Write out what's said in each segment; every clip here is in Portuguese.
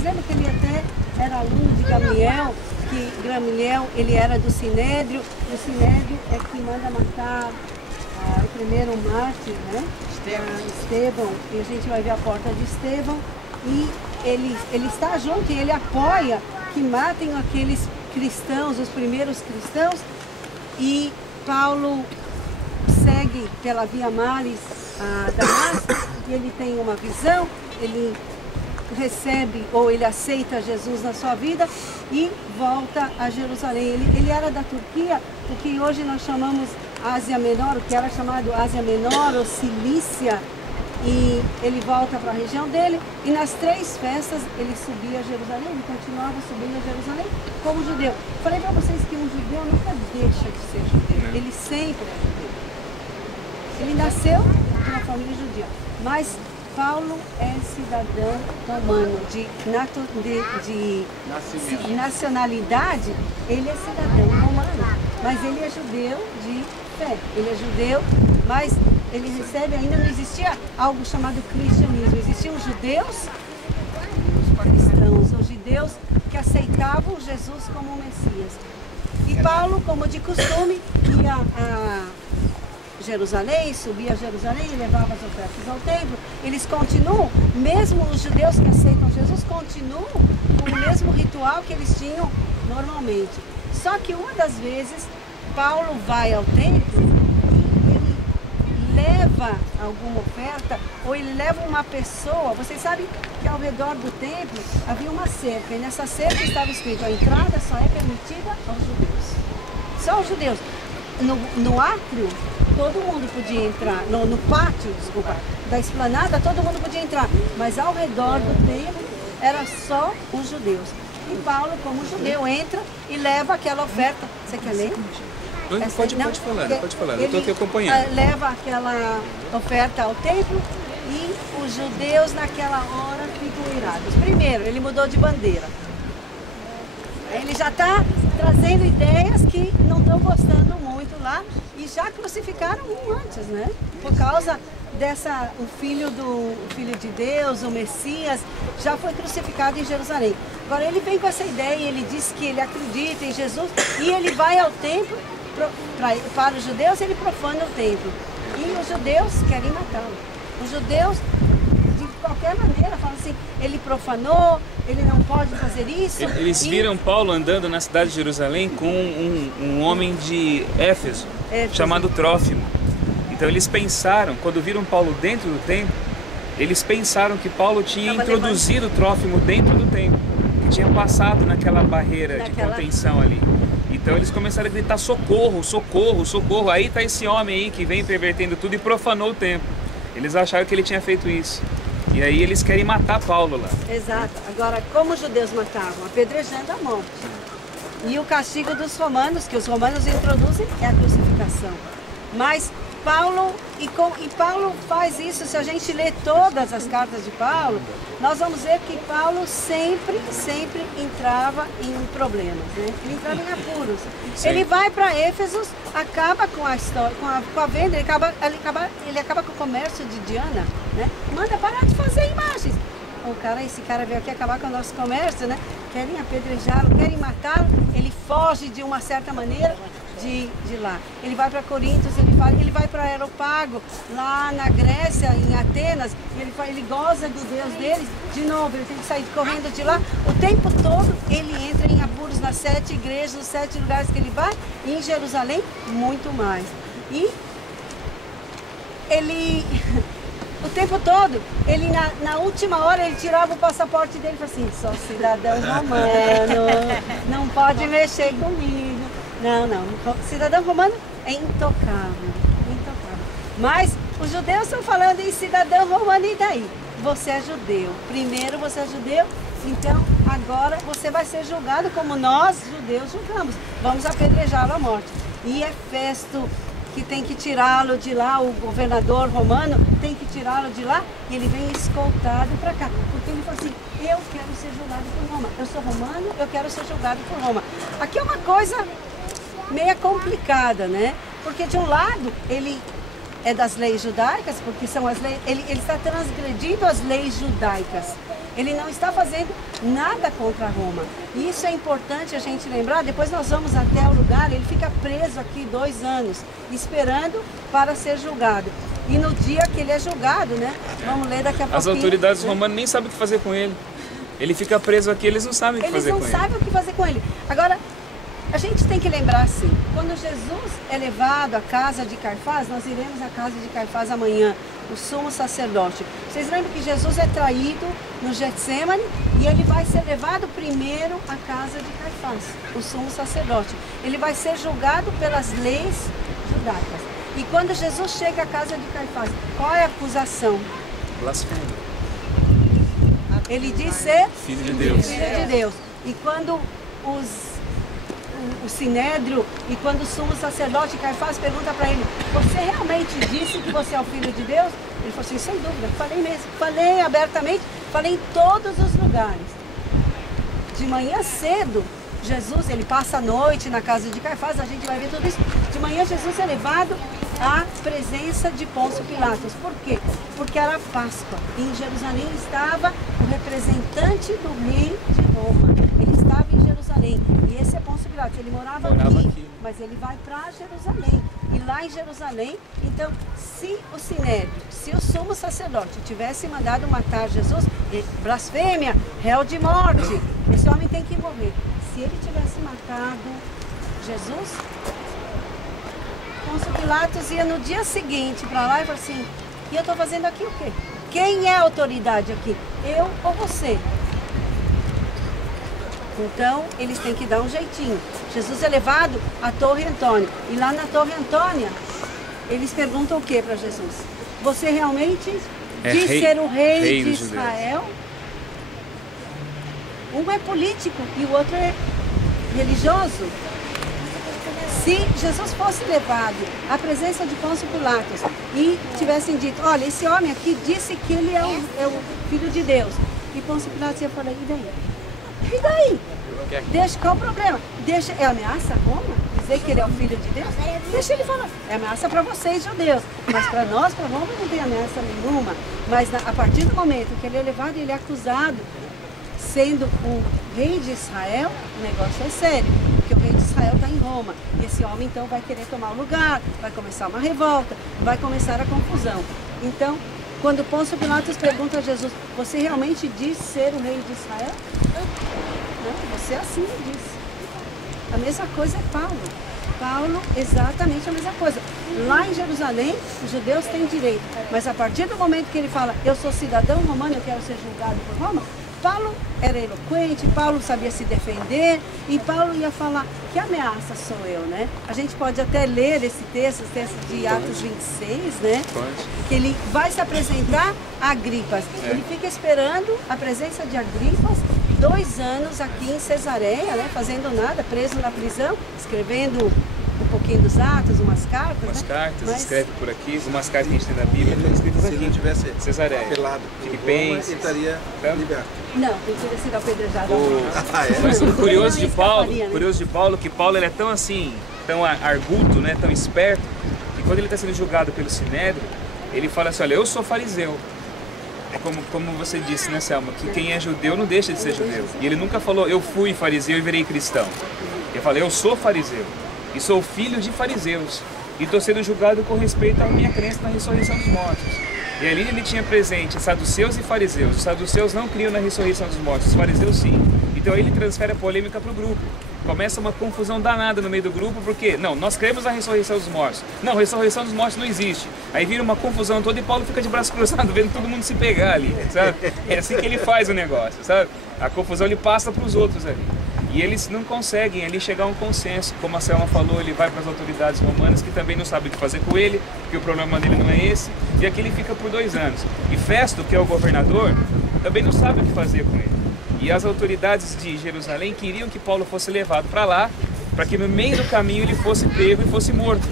Vocês lembram que ele até era aluno de Gamaliel, que Gamaliel ele era do Sinédrio, e o Sinédrio é que manda matar o primeiro mártir, né? Estevão, e a gente vai ver a porta de Estevão, e ele está junto e ele apoia que matem aqueles cristãos, os primeiros cristãos, e Paulo segue pela Via Maris a Damasco, e ele tem uma visão, ele recebe ou ele aceita Jesus na sua vida e volta a Jerusalém. Ele era da Turquia, o que hoje nós chamamos Ásia Menor, o que era chamado Ásia Menor ou Cilícia, e ele volta para a região dele, e nas 3 festas ele subia a Jerusalém, ele continuava subindo a Jerusalém como judeu. Falei para vocês que um judeu nunca deixa de ser judeu, ele sempre é judeu. Ele nasceu numa família judia, mas Paulo é cidadão romano, de nacionalidade, ele é cidadão romano, mas ele é judeu de fé, ele é judeu, mas ele recebe, ainda não existia algo chamado cristianismo, existiam os judeus cristãos, os judeus que aceitavam Jesus como Messias. E Paulo, como de costume, ia a Jerusalém, subia a Jerusalém e levava as ofertas ao templo. Eles continuam, mesmo os judeus que aceitam Jesus, continuam com o mesmo ritual que eles tinham normalmente. Só que uma das vezes, Paulo vai ao templo e ele leva alguma oferta, ou ele leva uma pessoa. Vocês sabem que ao redor do templo havia uma cerca, e nessa cerca estava escrito: a entrada só é permitida aos judeus. Só os judeus. No átrio, todo mundo podia entrar, no pátio, desculpa, da esplanada, todo mundo podia entrar, mas ao redor do templo era só os judeus. E Paulo, como judeu, entra e leva aquela oferta. Você quer ler? Pode falar, eu estou aqui acompanhando. Leva aquela oferta ao templo e os judeus naquela hora ficam irados. Primeiro, ele mudou de bandeira. Ele já está trazendo ideias que não estão gostando muito lá, e já crucificaram um antes, né? Por causa o filho de Deus, o Messias, já foi crucificado em Jerusalém. Agora ele vem com essa ideia, ele diz que ele acredita em Jesus, e ele vai ao templo, para os judeus ele profana o templo, e os judeus querem matá-lo. Os judeus, de qualquer maneira, falam assim: ele profanou, ele não pode fazer isso. Eles viram Paulo andando na cidade de Jerusalém com um homem de Éfeso, chamado Trófimo. Então eles pensaram, quando viram Paulo dentro do templo, eles pensaram que Paulo tinha introduzido Trófimo dentro do templo, que tinha passado naquela barreira de contenção ali. Então eles começaram a gritar: socorro, socorro, socorro. Aí está esse homem aí que vem pervertendo tudo e profanou o templo. Eles acharam que ele tinha feito isso. E aí eles querem matar Paulo lá. Exato. Agora, como os judeus matavam? Apedrejando a morte. E o castigo dos romanos, que os romanos introduzem, é a crucificação. Mas Paulo, Paulo faz isso. Se a gente lê todas as cartas de Paulo, nós vamos ver que Paulo sempre entrava em problemas, né? Ele entrava em apuros. Sim. Ele vai para Éfeso, acaba com a história, com a venda, ele acaba com o comércio de Diana, né? Manda parar de fazer imagens. Esse cara veio aqui acabar com o nosso comércio, né? Querem apedrejá-lo, querem matá-lo. Ele foge de uma certa maneira de lá. Ele vai para Corinto, ele vai para Aeropago, lá na Grécia, em Atenas, ele goza do Deus dele. De novo, ele tem que sair correndo de lá. O tempo todo ele entra em apuros nas 7 igrejas, nos 7 lugares que ele vai, e em Jerusalém, muito mais. E ele... O tempo todo, ele na última hora, ele tirava o passaporte dele e falava assim: sou cidadão romano, não pode mexer comigo. Não, cidadão romano é intocável, intocável. Mas os judeus estão falando em cidadão romano, e daí? Você é judeu, primeiro você é judeu, então agora você vai ser julgado como nós judeus julgamos. Vamos apedrejá-lo à morte. E é Festo que tem que tirá-lo de lá, o governador romano tem que tirá-lo de lá, e ele vem escoltado para cá, porque ele fala assim: eu quero ser julgado por Roma, eu sou romano, eu quero ser julgado por Roma. Aqui é uma coisa meio complicada, né? Porque de um lado ele é das leis judaicas, porque são as leis, ele está transgredindo as leis judaicas, Ele não está fazendo nada contra Roma. E isso é importante a gente lembrar. Depois nós vamos até o lugar, ele fica preso aqui 2 anos, esperando para ser julgado. E no dia que ele é julgado, né? Vamos ler daqui a pouquinho. As autoridades romanas nem sabem o que fazer com ele. Ele fica preso aqui, eles não sabem o que fazer com ele. Eles não sabem o que fazer com ele. Agora, a gente tem que lembrar assim, quando Jesus é levado à casa de Caifás, nós iremos à casa de Caifás amanhã, o sumo sacerdote. Vocês lembram que Jesus é traído no Getsêmani e ele vai ser levado primeiro à casa de Caifás, o sumo sacerdote. Ele vai ser julgado pelas leis judaicas. E quando Jesus chega à casa de Caifás, qual é a acusação? Blasfêmia. Ele diz ser Filho de Deus. Filho de Deus. E quando o Sinédrio e quando o sumo sacerdote Caifás pergunta para ele: você realmente disse que você é o Filho de Deus? Ele falou assim: sem dúvida, falei mesmo, falei abertamente, falei em todos os lugares. De manhã cedo, Jesus, ele passa a noite na casa de Caifás, a gente vai ver tudo isso. De manhã Jesus é levado à presença de Pôncio Pilatos. Por quê? Porque era Páscoa. E em Jerusalém estava o representante do rei de Roma. Ele estava em Jerusalém. E esse é Pôncio Pilatos. Ele morava aqui, mas ele vai para Jerusalém. E lá em Jerusalém, então, se o Sinédrio, se o sumo sacerdote tivesse mandado matar Jesus, blasfêmia, réu de morte, esse homem tem que morrer. Se ele tivesse matado Jesus, Pôncio Pilatos ia no dia seguinte para lá e falou assim: e eu estou fazendo aqui o quê? Quem é a autoridade aqui? Eu ou você? Então, eles têm que dar um jeitinho. Jesus é levado à Torre Antônia. E lá na Torre Antônia, eles perguntam o que para Jesus? Você realmente diz ser o rei de Israel? Um é político e o outro é religioso. Se Jesus fosse levado à presença de Pôncio Pilatos e tivessem dito: olha, esse homem aqui disse que ele é o Filho de Deus. E Pôncio Pilatos ia falar: e daí? E daí? Deixa, qual o problema? Deixa, é ameaça a Roma? Dizer que ele é o Filho de Deus? Deixa ele falar. É ameaça para vocês, judeus. Mas para nós, para Roma, não tem ameaça nenhuma. Mas a partir do momento que ele é levado, ele é acusado, sendo o rei de Israel, o negócio é sério. Porque o rei de Israel está em Roma. E esse homem, então, vai querer tomar o lugar, vai começar uma revolta, vai começar a confusão. Então, quando Pôncio Pilatos pergunta a Jesus: você realmente diz ser o rei de Israel? Não, você assim disse. A mesma coisa é Paulo. Paulo, exatamente a mesma coisa. Lá em Jerusalém, os judeus têm direito. Mas a partir do momento que ele fala: eu sou cidadão romano, eu quero ser julgado por Roma, Paulo era eloquente, Paulo sabia se defender, e Paulo ia falar: que ameaça sou eu, né? A gente pode até ler esse texto de Atos 26, né? Pode. Que ele vai se apresentar a Agripas. Ele fica esperando a presença de Agripas 2 anos aqui em Cesareia, né? Fazendo nada, preso na prisão, escrevendo um pouquinho dos Atos, umas cartas. Umas cartas, escreve por aqui, umas cartas que a gente tem na Bíblia, estão escritas aqui. Se não tivesse Cesareia, Filipenses, ele estaria liberto. Não, tem que ter sido apedrejado. Mas o curioso de Paulo, que Paulo ele é tão assim, tão arguto, né, tão esperto, que quando ele está sendo julgado pelo Sinédrio, ele fala assim: olha, eu sou fariseu. É como você disse, né, Selma, que quem é judeu não deixa de ser judeu. E ele nunca falou: eu fui fariseu e virei cristão. Ele fala: eu sou fariseu e sou filho de fariseus e estou sendo julgado com respeito à minha crença na ressurreição dos mortos. E ali ele tinha presente saduceus e fariseus. Os saduceus não criam na ressurreição dos mortos, os fariseus sim. Então ele transfere a polêmica para o grupo. Começa uma confusão danada no meio do grupo, porque não, nós cremos na ressurreição dos mortos. Não, a ressurreição dos mortos não existe. Aí vira uma confusão toda e Paulo fica de braço cruzado vendo todo mundo se pegar ali, sabe? É assim que ele faz o negócio, sabe? A confusão ele passa para os outros ali. E eles não conseguem ali chegar a um consenso. Como a Selma falou, ele vai para as autoridades romanas que também não sabem o que fazer com ele, porque o problema dele não é esse. E aqui ele fica por 2 anos. E Festo, que é o governador, também não sabe o que fazer com ele. E as autoridades de Jerusalém queriam que Paulo fosse levado para lá, para que no meio do caminho ele fosse pego e fosse morto.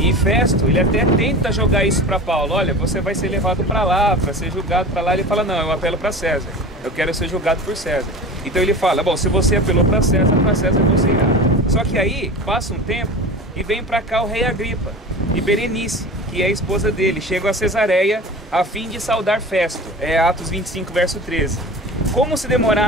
E Festo, ele até tenta jogar isso para Paulo: olha, você vai ser levado para lá, para ser julgado para lá. Ele fala: não, eu apelo para César, eu quero ser julgado por César. Então ele fala: bom, se você apelou para César você irá. Só que aí passa um tempo e vem para cá o rei Agripa e Berenice, que é a esposa dele, chegam a Cesareia a fim de saudar Festo. É Atos 25, verso 13. como se demorasse